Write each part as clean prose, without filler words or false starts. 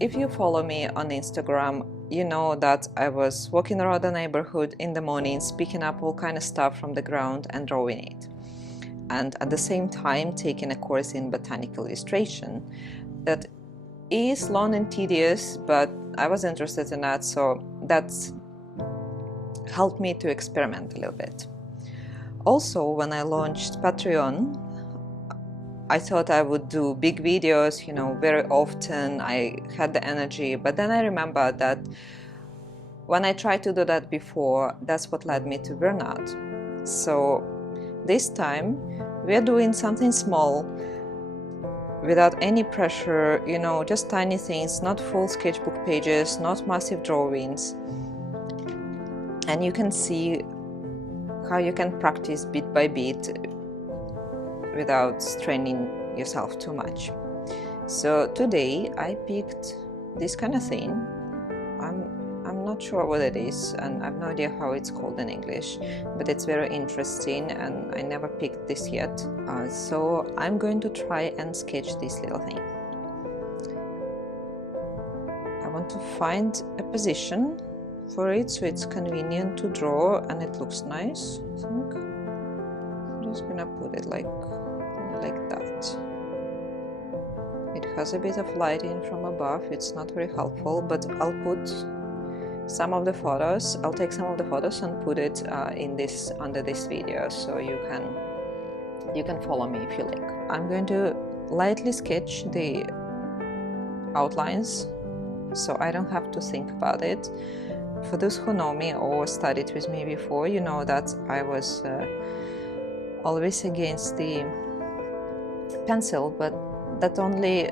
if you follow me on Instagram, you know that I was walking around the neighborhood in the mornings, picking up all kind of stuff from the ground and drawing it. And at the same time taking a course in botanical illustration. That is long and tedious, but I was interested in that, so that's helped me to experiment a little bit. Also, when I launched Patreon, I thought I would do big videos, very often. I had the energy, but then I remembered that when I tried to do that before, that's what led me to burnout. So this time we're doing something small without any pressure, just tiny things, not full sketchbook pages, not massive drawings. And you can see how you can practice bit by bit without straining yourself too much. So today I picked this kind of thing. I'm not sure what it is, and I have no idea how it's called in English, but it's very interesting and I never picked this yet. So I'm going to try and sketch this little thing. I want to find a position for it so it's convenient to draw and it looks nice, I think. I'm just gonna put it like that. It has a bit of lighting from above, it's not very helpful, but I'll put some of the photos. I'll take some of the photos and put it under this video, so you can follow me if you like. I'm going to lightly sketch the outlines, so I don't have to think about it. For those who know me or studied with me before, you know that I was always against the pencil, but that only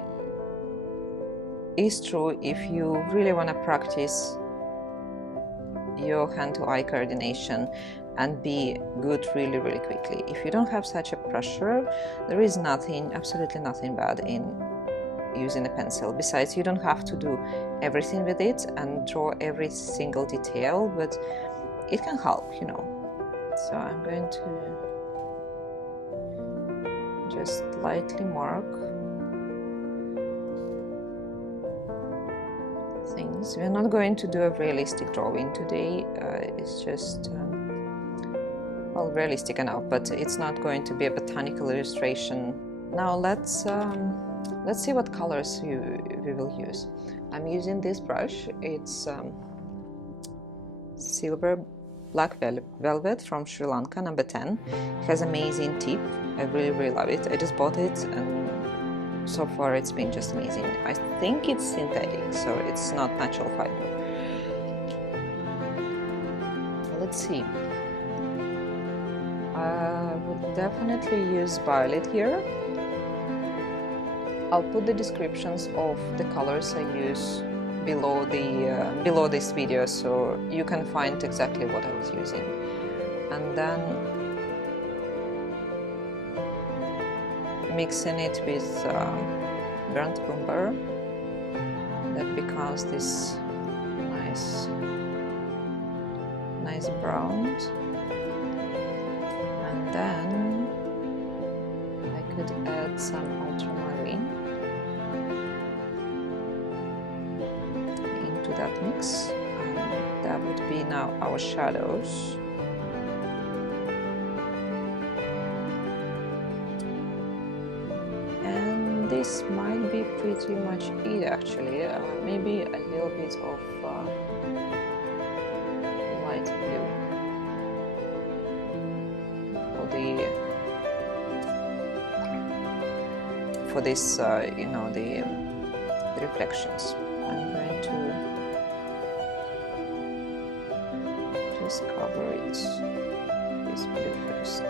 is true if you really want to practice your hand-to-eye coordination and be good really, really quickly. If you don't have such a pressure, there is absolutely nothing bad in using a pencil. Besides, you don't have to do everything with it and draw every single detail, but it can help, So I'm going to just lightly mark things. We're not going to do a realistic drawing today. It's just realistic enough, but it's not going to be a botanical illustration. Now let's see what colors we will use. I'm using this brush. It's silver black velvet from Sri Lanka, number 10. It has amazing tip. I really, really love it. I just bought it and so far it's been just amazing. I think it's synthetic, so it's not natural fiber. Let's see. I would definitely use violet here. I'll put the descriptions of the colors I use below this video, so you can find exactly what I was using. And then mixing it with burnt umber, that becomes this nice brown. And then I could add some ultramarine into that mix, and that would be now our shadows. And this might be pretty much it, actually. Maybe a little bit of light blue for this, the reflections. I'm going to just cover it with blue first.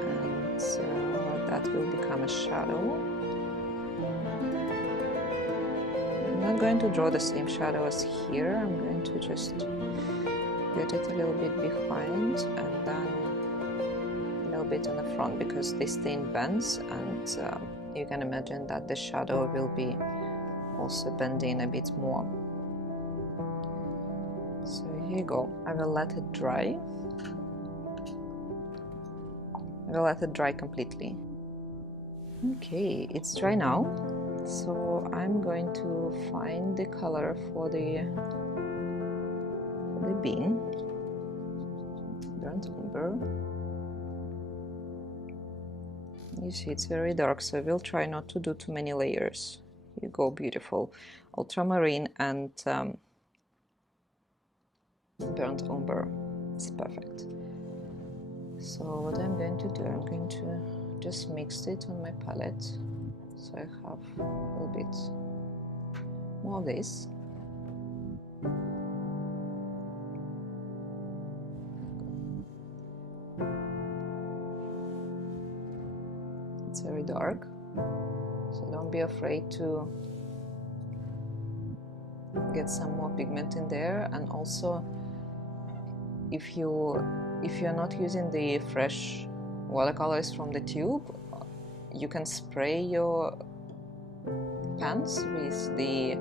And so that will become a shadow. I'm not going to draw the same shadow as here. I'm going to just put it a little bit behind and then a little bit on the front, because this thing bends, and you can imagine that the shadow will be also bending a bit more. So here you go. I will let it dry We'll let it dry completely. Okay, it's dry now, so I'm going to find the color for the bean. Burnt umber. You see, it's very dark, so we'll try not to do too many layers. You go, beautiful. Ultramarine and burnt umber. It's perfect. So what I'm going to do, I'm going to just mix it on my palette. So I have a little bit more of this. It's very dark, so don't be afraid to get some more pigment in there. And also, if you're not using the fresh watercolors from the tube, you can spray your pans with the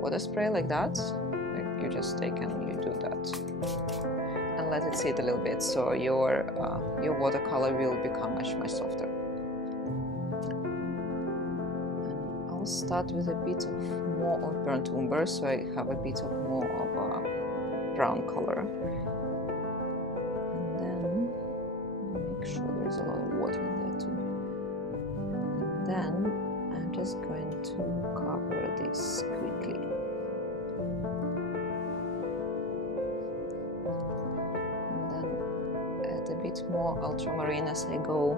water spray like that. Like you just take and you do that and let it sit a little bit, so your watercolor will become much softer. And I'll start with a bit of more of burnt umber, so I have a bit of more of a brown color. And then make sure there's a lot of water in there too. And then I'm just going to cover this quickly. And then add a bit more ultramarine as I go.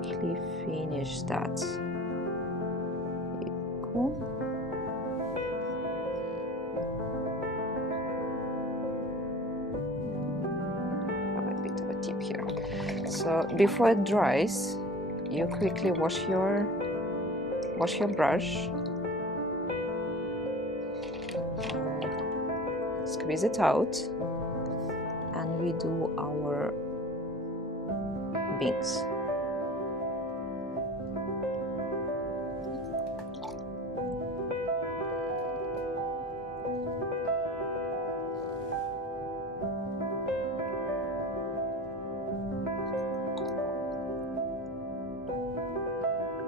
Quickly finish that. Cool. Have a bit of a tip here. So before it dries, you quickly wash your brush, squeeze it out, and we do our beans.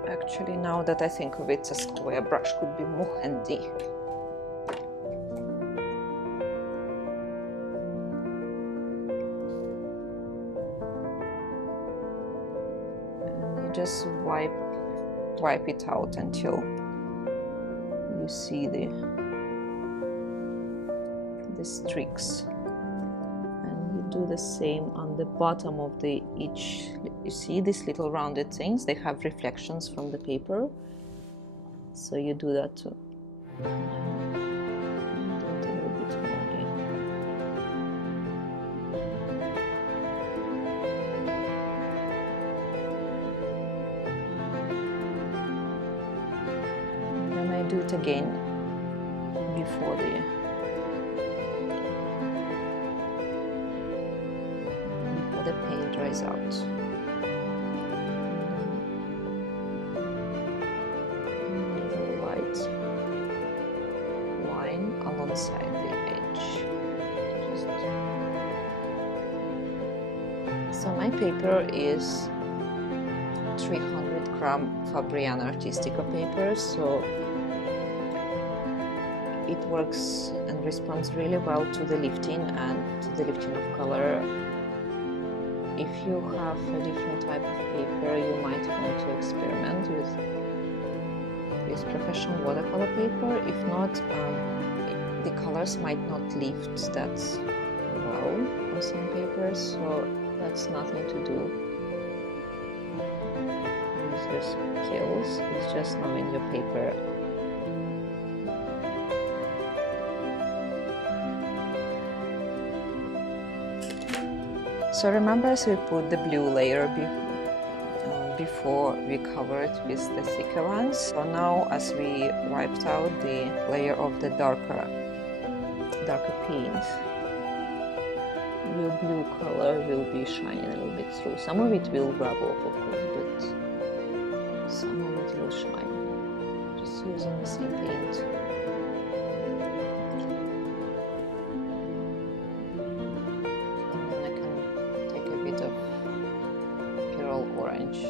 Actually, now that I think of it, a square brush could be more handy. And you just wipe it out until you see the streaks. Do the same on the bottom of each. You see these little rounded things, they have reflections from the paper, so you do that too. Do it a little bit more again. And then I do it again before the paint dries out. Little white line alongside the edge. So my paper is 300 gram Fabriano Artistico paper, so it works and responds really well to the lifting and to the lifting of color. If you have a different type of paper, you might want to experiment with professional watercolor paper. If not, the colors might not lift that well on some papers, so that's nothing to do with your skills. It's just knowing your paper. So remember, as we put the blue layer before we covered with the thicker ones. So now, as we wiped out the layer of the darker paint, your blue color will be shining a little bit through. Some of it will rub off, of course, but some of it will shine. Just using the same paint. And then I can take a bit of pearl orange.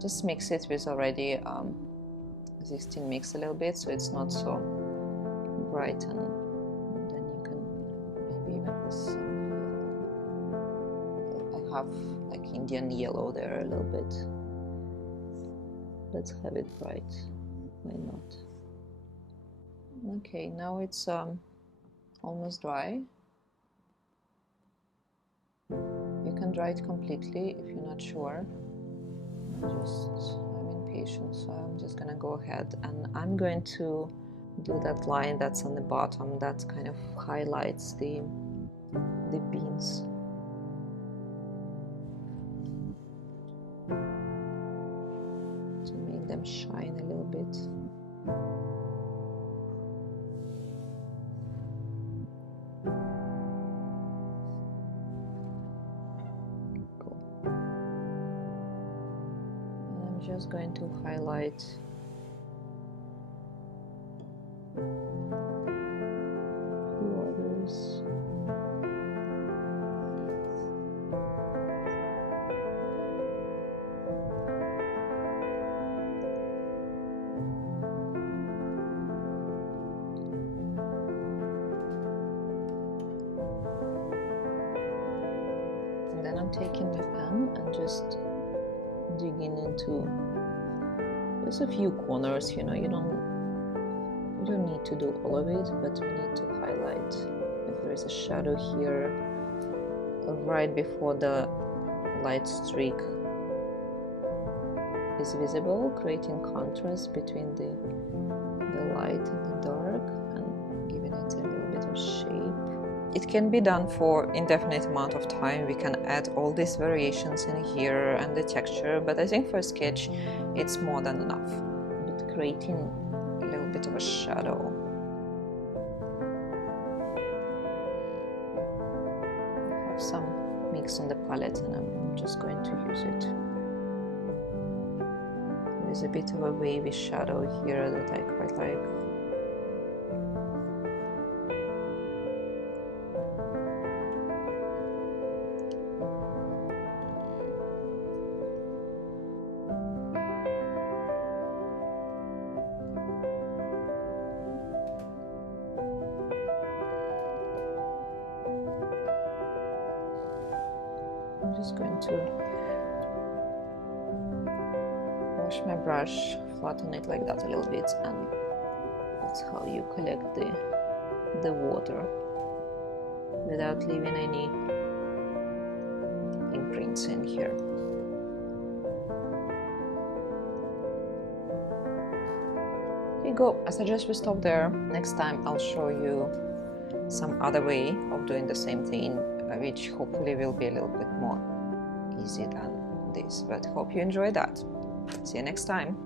Just mix it with already existing mix a little bit, so it's not so bright, and then you can maybe even with some yellow. I have like Indian yellow there a little bit. Let's have it bright. Why not? Okay, now it's almost dry. You can dry it completely if you're not sure. I'm impatient, so I'm just gonna go ahead and I'm going to do that line that's on the bottom that kind of highlights the beans. To make them shine a little bit. Just going to highlight a few others. And then I'm taking my pen and just digging into just a few corners. You know, you don't need to do all of it, but we need to highlight if there is a shadow here right before the light streak is visible, creating contrast between the light and the dark and giving it a little bit of shape. It can be done for indefinite amount of time. We can add all these variations in here and the texture, but I think for a sketch it's more than enough. But creating a little bit of a shadow. I have some mix on the palette and I'm just going to use it. There's a bit of a wavy shadow here that I quite like. I'm just going to wash my brush, flatten it like that a little bit, and that's how you collect the water without leaving any imprints in here. Here you go. I suggest we stop there. Next time I'll show you some other way of doing the same thing, which hopefully will be a little bit more easy than this, but hope you enjoy that. See you next time.